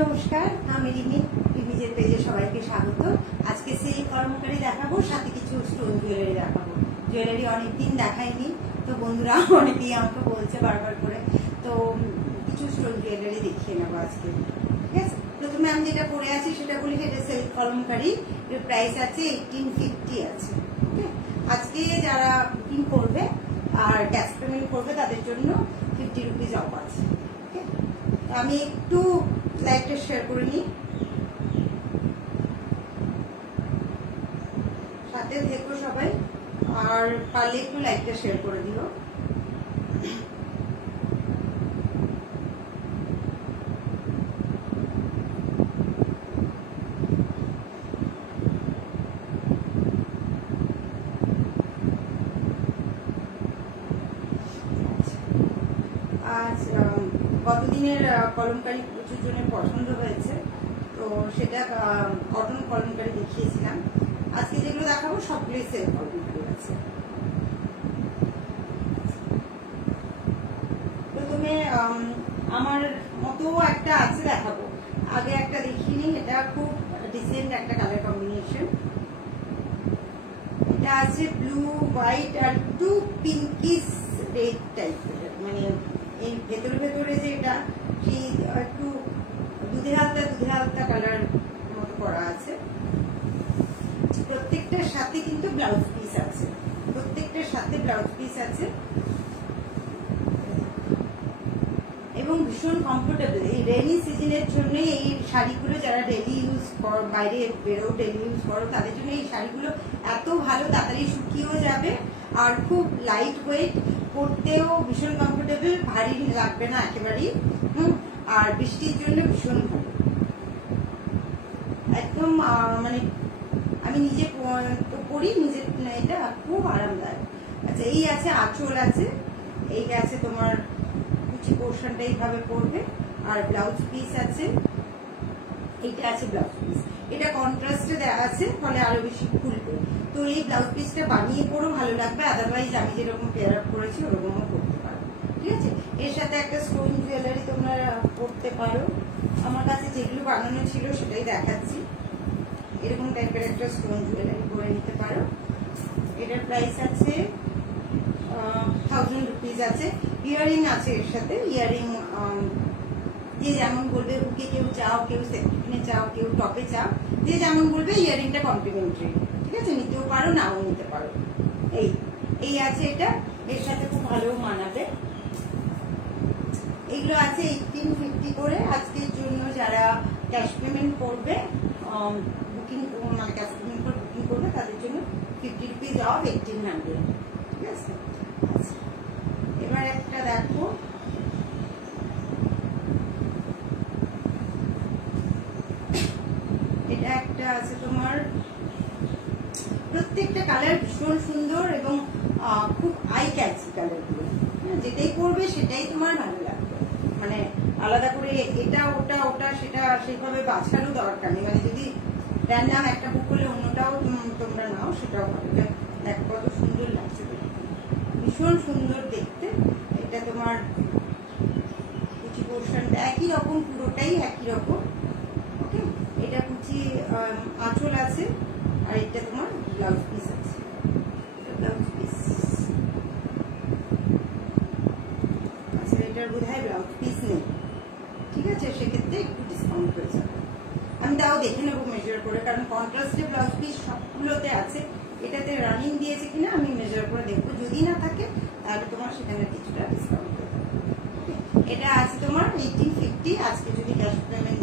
নমস্কার, আমি রিমি। রিমিজের পেজে সবাইকে স্বাগত। আজকে সেই কর্মকারী দেখাবো, সাথে কিছু স্টোন জুয়েলারি দেখাবো। জুয়েলারি অনেকদিন দেখাইনি, তো বন্ধুরা অনেকেই আমাকে বলছে বারবার করে, তো কিছু স্টোন জুয়েলারি দেখিয়ে নেবো আজকে। ঠিক আছে, প্রথমে আমি যেটা পরে আছি সেটা বলি। সেটা সিল্ক কলমকারী, এর প্রাইস আছে 1850 আছে। আজকে যারা বুকিং করবে আর ক্যাশ পেমেন্ট করবে তাদের জন্য 50 রুপিস অফ আছে। আমি একটু লাইটটা শেয়ার করে নিই, সাথে দেখো সবাই, আর পারলে একটু লাইটটা শেয়ার করে দিও। আজ গতদিনের কলমকারী প্রচুর জনের পছন্দ হয়েছে, তো সেটা কটন কলমকারী দেখিয়েছিলাম। আজকে যেগুলো দেখাবো সবগুলোই সিল্ক কলমকারী আছে। প্রথমে আমার মতো একটা আছে দেখাবো, আগে একটা দেখিয়ে নিই। এটা খুব ডিসেন্ট একটা কালার কম্বিনেশন। এটা আছে ব্লু হোয়াইট আর একটু পিঙ্কিশ রেড টাইপের, মানে এই ভেতরে ভেতরে যে এটা সেই একটু দুধে হালকা কালার মতো করা আছে। প্রত্যেকটার সাথে কিন্তু ব্লাউজ পিস আছে, প্রত্যেকটার সাথে ব্লাউজ পিস আছে এবং ভীষণ কমফোর্টেবল। এই রেনি সিজনের জন্য এই শাড়িগুলো, যারা ডেলি ইউজ করো, বাইরে বেরো ডেলি ইউজ করো, তাদের জন্য এই শাড়িগুলো এত ভালো, তাড়াতাড়ি শুকিয়েও যাবে আর খুব লাইট ওয়েট, পরতেও ভীষণ কমফোর্টেবল, ভারী লাগবে না একেবারেই। আর বৃষ্টির জন্য ভীষণ ভালো, একদম মানে আমি নিজে তো পরি, নিজে এটা খুব আরামদায়ক। আচ্ছা, এই আছে আঁচল আছে, এই আছে তোমার কুচি পোর্শনটা এইভাবে পড়বে, আর ব্লাউজ পিস আছে, এইটা আছে ব্লাউজ পিস। এটা কন্ট্রাস্টে দেওয়া আছে, ফলে আরো বেশি খুলবে। তো এই ব্লাউজ পিসটা বানিয়ে পরেও ভালো লাগবে, আদারওয়াইজ আমি যেরকম পেয়ার আপ করেছি ওরকমও করতে পারো। ঠিক আছে, এর সাথে একটা স্টোন জুয়েলারি তোমরা করতে পারো। আমার কাছে যেগুলো বানানো ছিল সেটাই দেখাচ্ছি। এরকম টাইপের একটা স্টোন জুয়েলারি করে নিতে পারো। এটার প্রাইস আছে 1000 রুপিস আছে। ইয়ারিং আছে এর সাথে, ইয়ারিং যে যেমন বলবে, বুকে কেউ চাও, কেউ সেফটিপিনে চাও, কেউ টপে চাও, যে যেমন বলবে ইয়ারিংটা কমপ্লিমেন্টারি। ঠিক আছে, নিতেও পারো, নাও নিতে পারো। এই আছে এটা, এর সাথে খুব ভালো মানাবে। এগুলো আছে 1850 করে। আজকের জন্য যারা ক্যাশ পেমেন্ট করবে, বুকিং মানে ক্যাশ পেমেন্ট করে বুকিং করবে, তাদের জন্য 50 রুপিস অফ 1800। ঠিক আছে, আচ্ছা এবার একটা দেখো, এটা একটা আছে তোমার, প্রত্যেকটা কালার ভীষণ সুন্দর এবং খুব আই ক্যাচি কালার গুলো। যেটাই করবে সেটাই তোমার ভালো লাগবে, মানে আলাদা করে এটা ওটা ওটা সেটা সেইভাবে বাছারও দরকার নেই। মানে যদি র্যান্ডাম একটা বুক করলে অন্যটাও তোমরা নাও, সেটাও ভালো। দেখো কত সুন্দর লাগছে, ভীষণ সুন্দর দেখতে। এটা তোমার কুচি পোর্শনটা একই রকম, পুরোটাই একই রকম। ওকে, এটা কুচি আঁচল আছে, আর এটা তোমার ব্লাউজ পিস আছে। ব্লাউজ পিস আচ্ছা, এটার বোধহয় ব্লাউজ পিস নেই। ঠিক আছে, সেক্ষেত্রে একটু ডিসকাউন্ট হয়ে যাবে। আমি তাও দেখে নেবো মেজার করে, কারণ কন্ট্রাস্টে ব্লাউজ পিস সবগুলোতে আছে। এটাতে রানিং দিয়েছে কিনা আমি মেজার করে দেখবো, যদি না থাকে তাহলে তোমার সেখানে কিছুটা ডিসকাউন্ট হয়ে যাবে। এটা আছে তোমার 1850। আজকে যদি ক্যাশ পেমেন্ট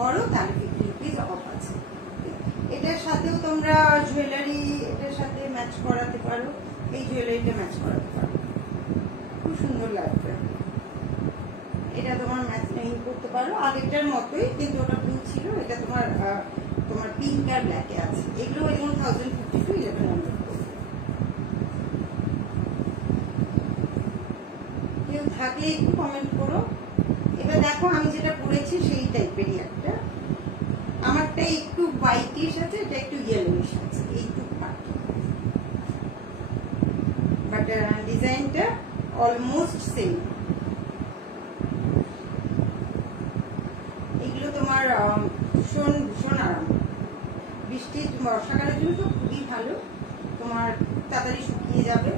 করো তাহলে 50 রুপিস অফ আছে। এটার সাথেও তোমরা জুয়েলারি এটার সাথে ম্যাচ করাতে পারো, এই জুয়েলারিটা ম্যাচ করাতে পারো, খুব সুন্দর লাগবে। এটা তোমার ম্যাচ করতে পারো, আগেরটার মতোই, কিন্তু ওটা ব্লু ছিল, এটা তোমার পিঙ্ক আর ব্ল্যাকে আছে। এগুলো যেমন 1050 to 1100। কেউ থাকলে একটু কমেন্ট করো। এবার দেখো, আমি যেটা পরেছি সেই টাইপেরই একটা, আমারটা একটু হোয়াইটিশ আছে, এটা একটু ইয়েলোইশ আছে, এইটুকু পার্ট, বাট ডিজাইনটা অলমোস্ট সেম। এগুলো বর্ষাকালের জন্য তো খুবই ভালো, তোমার তাড়াতাড়ি শুকিয়ে যাবে,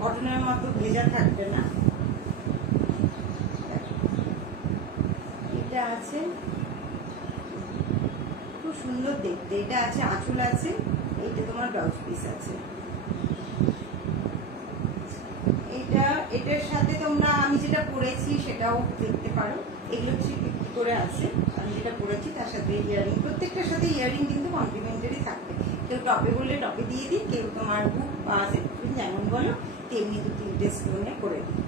কটনের মতো ভেজা থাকবে না। এটা আছে খুব সুন্দর দেখতে, এটা আছে আঁচল আছে, এইটা তোমার ব্লাউজ পিস আছে। এটার সাথে তোমরা আমি যেটা পরেছি সেটাও দেখতে পারো, এগুলো 350 করে আছে। আমি যেটা পরেছি তার সাথে ইয়ারিং, প্রত্যেকটার সাথে ইয়ারিং কিন্তু কমপ্লিমেন্টারি থাকবে। কেউ টপে বললে টপে দিয়ে দিই, কেউ তোমার বুক বা সেটপিন যেমন বলো তেমনি 2-3টে স্টোনে করে দিই,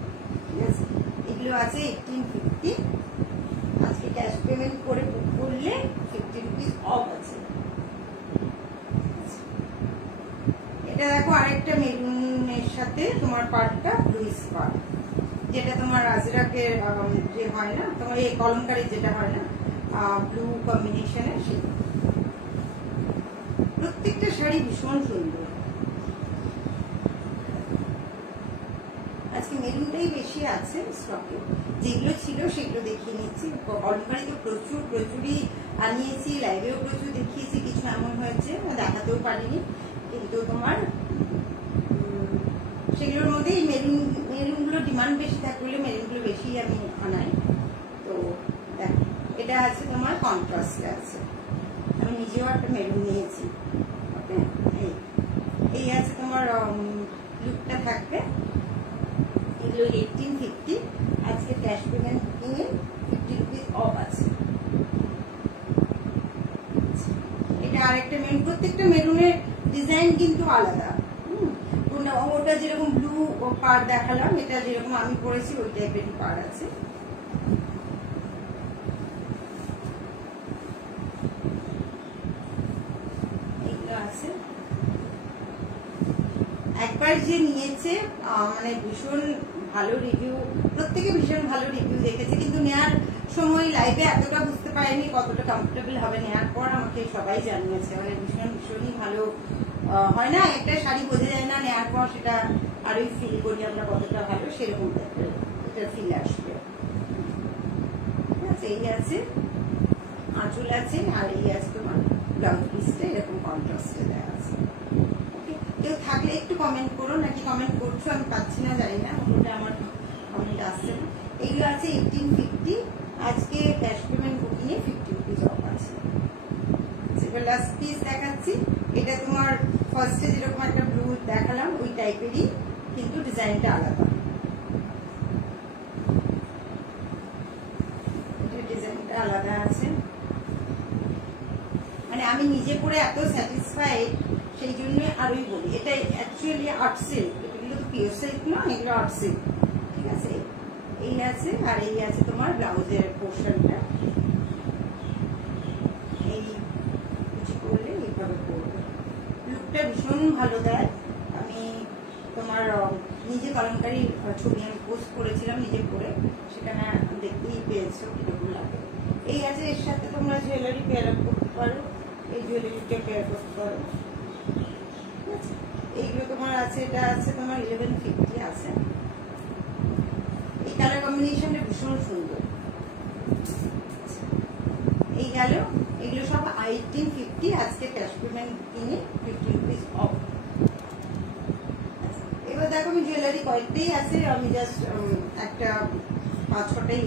ঠিক আছে। এগুলো আছে 1850, আজকে ক্যাশ পেমেন্ট করে বুক করলে 50 রুপিস অফ আছে। এটা দেখো আরেকটা মেরুনের সাথে তোমার পার্টটা ব্লু স্পার্ক, যেটা তোমার আজরাকের যে হয় না তোমার এই কলমকারীর যেটা হয় না ব্লু কম্বিনেশনের, সেই প্রত্যেকটা শাড়ি ভীষণ সুন্দর। আজকে মেরুনটাই বেশি আছে স্টকে, যেগুলো ছিল সেগুলো দেখিয়ে নিচ্ছি। কলমকারী তো প্রচুরই আনিয়েছি, লাইভেও প্রচুর দেখিয়েছি, কিছু এমন হয়েছে দেখাতেও পারিনি, কিন্তু তোমার সেগুলোর মধ্যে এই মেরুনগুলো ডিমান্ড বেশি থাকে বলে মেরুনগুলো বেশি আমি আনাই। তো দেখো এটা আছে তোমার কন্ট্রাস্টে আছে, আমি নিজেও একটা মেরুন নিয়েছি। ওকে, এই আছে তোমার লুকটা থাকবে। এগুলো 1850, আজকে ক্যাশ পেমেন্ট নিয়ে 50 রুপিস অফ আছে। এটা আরেকটা মেরুন, প্রত্যেকটা মেরুনের ডিজাইন কিন্তু আলাদা। ওটা যেরকম ব্লু পাড় দেখালাম, এটা যেরকম আমি পরেছি ওই টাইপেরই পাড় আছে। এইগুলো আছে, একবার যে নিয়েছে মানে ভীষণ ভালো রিভিউ, প্রত্যেকে ভীষণ ভালো রিভিউ দেখেছে, কিন্তু নেওয়ার সময় লাইভে এতটা বুঝতে পারেনি কতটা কমফোর্টেবল হবে। নেওয়ার পর আমাকে সবাই জানিয়েছে, মানে ভীষণই ভালো হয় না, একটা শাড়ি বোঝা যায় না, নেওয়ার পর সেটা আরোই ফিল করি আমরা কতটা ভালো, সেরকম এটা ফিল আসবে। ঠিক আছে, এই আছে আঁচল আছে, আর এই আছে তোমার ব্লাউজ পিসটা এরকম কন্ট্রাস্টে দেওয়া আছে। ওকে, কেউ থাকলে একটু কমেন্ট করো, নাকি কমেন্ট করছো আমি পাচ্ছি না, জানি না, ওটা আমার কমেন্ট আসছে না। এগুলো আছে 1850, আজকে cash payment booking A 50 rupees of আছে। এবার লাস্ট পিস দেখাচ্ছি, এটা তোমার ফার্স্টে যেরকম একটা ব্লু দেখালাম ওই টাইপেরই, কিন্তু ডিজাইনটা আলাদা। ডিজাইনটা আলাদা আছে, মানে আমি নিজে করে এত স্যাটিসফাইড, সেই জন্য আরোই বলি। এটা অ্যাকচুয়ালি আর্ট সিল্ক, এগুলো তো পিওর সিল্ক না, এগুলো আর্ট সিল্ক, ঠিক আছে। এই আছে, আর এই আছে তোমার ব্লাউজের পোর্শনটা, এই কিছু করলে এইভাবে করবে, লুকটা ভীষণ ভালো দেয়। আমি তোমার নিজে কলমকারী ছবি আমি পোস্ট করেছিলাম নিজে করে, সেখানে দেখতেই পেয়েছো কিরকম লাগে। এই আছে, এর সাথে তোমরা জুয়েলারি পেয়ার আপ করতে পারো, এই জুয়েলারিটা পেয়ার করতে পারো, ঠিক আছে। এইগুলো তোমার আছে, এটা আছে তোমার 1150 আছে। এই কালার কম্বিনেশনটা ভীষণ সুন্দর। এই গেল, এগুলো সব 1850, আজকে ক্যাশ পেমেন্ট কিনে 50 রুপিস অফ। এবার দেখো আমি জুয়েলারি কয়েকটাই আছে, আমি জাস্ট একটা 5-6টাই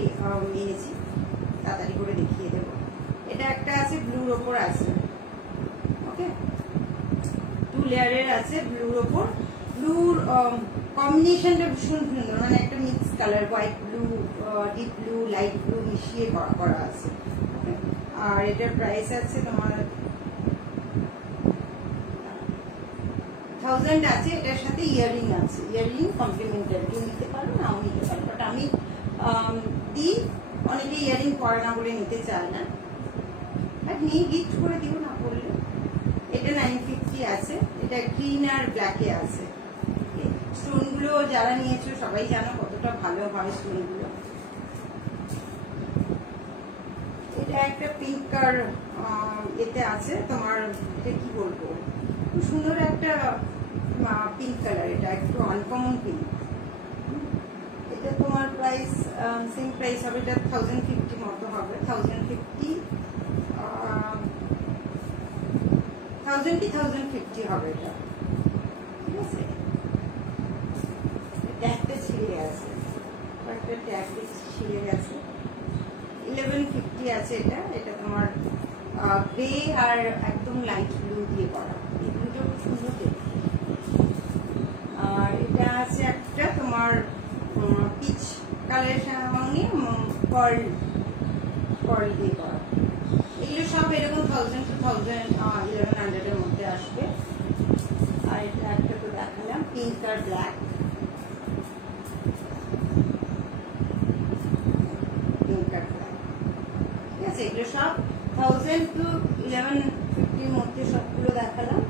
নিয়েছি, তাড়াতাড়ি করে দেখিয়ে দেবো। এটা একটা আছে ব্লুর ওপর আছে, ওকে, 2 লেয়ারের আছে ব্লুর ওপর। ব্লুর কম্বিনেশনটা ভীষণ সুন্দর, মানে একটা mix colour, white blue, deep blue, light blue মিশিয়ে করা আছে। আর এটার প্রাইস আছে তোমার 1000 আছে। এটার সাথে ইয়ারিং আছে, ইয়ারিং কমপ্লিমেন্টারি, কেউ নিতে পারো, নাও নিতে পারো, বাট আমি দিই, অনেকে ইয়ারিং পরে না বলে নিতে চায় না, বাট নিয়ে গিফট করে দিও না বললে। এটা 950 আছে, এটা গ্রিন আর ব্ল্যাকে আছে। স্টোনগুলো যারা নিয়েছো সবাই জানো কতটা ভালো হয় স্টোনগুলো। এটা একটা পিঙ্ক আর এতে আছে তোমার, এটা কি বলবো, খুব সুন্দর একটা পিঙ্ক কালার, এটা একটু আনকমন পিঙ্ক। এটা তোমার প্রাইস সেম প্রাইস হবে, এটা 1050 মতো হবে, 1050 1000 কি 1050 হবে এটা, ঠিক আছে। ট্যাগটা ছিঁড়ে গেছে, একটা ট্যাগটা ছিঁড়ে গেছে। 1150 আছে এটা। এটা তোমার গ্রে আর একদম লাইট ব্লু দিয়ে করা, এই দুটো খুব সুন্দর দেখতে। আর এটা আছে একটা তোমার পিচ কালারের সামনে পার্ল দিয়ে করা। এগুলো সব এরকম 1000 to 1100 এর মধ্যে আসবে। আর এটা একটা তো দেখালাম, পিঙ্ক আর ব্ল্যাক, পিঙ্ক আর ব্ল্যাক, ঠিক আছে। এগুলো সব 1000 to 1150 এর মধ্যে সবগুলো দেখালাম।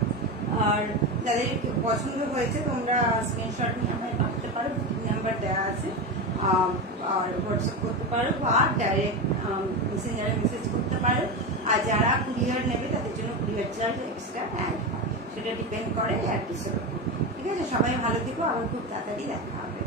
আর যাদের পছন্দ হয়েছে তোমরা স্ক্রিনশট নিয়ে আমায় পাঠাতে পারো, বুকিং নাম্বার দেওয়া আছে, আর হোয়াটসঅ্যাপ করতে পারো বা ডাইরেক্ট মেসেঞ্জারে মেসেজ করতে পারো। আর যারা কুরিয়ার নেবে তাদের জন্য কুরিয়ার চার্জ এক্সট্রা অ্যাড হয়, সেটা ডিপেন্ড করে অ্যাড্রেসের উপর, ঠিক আছে। সবাই ভালো থেকো, আবার খুব তাড়াতাড়ি দেখা হবে।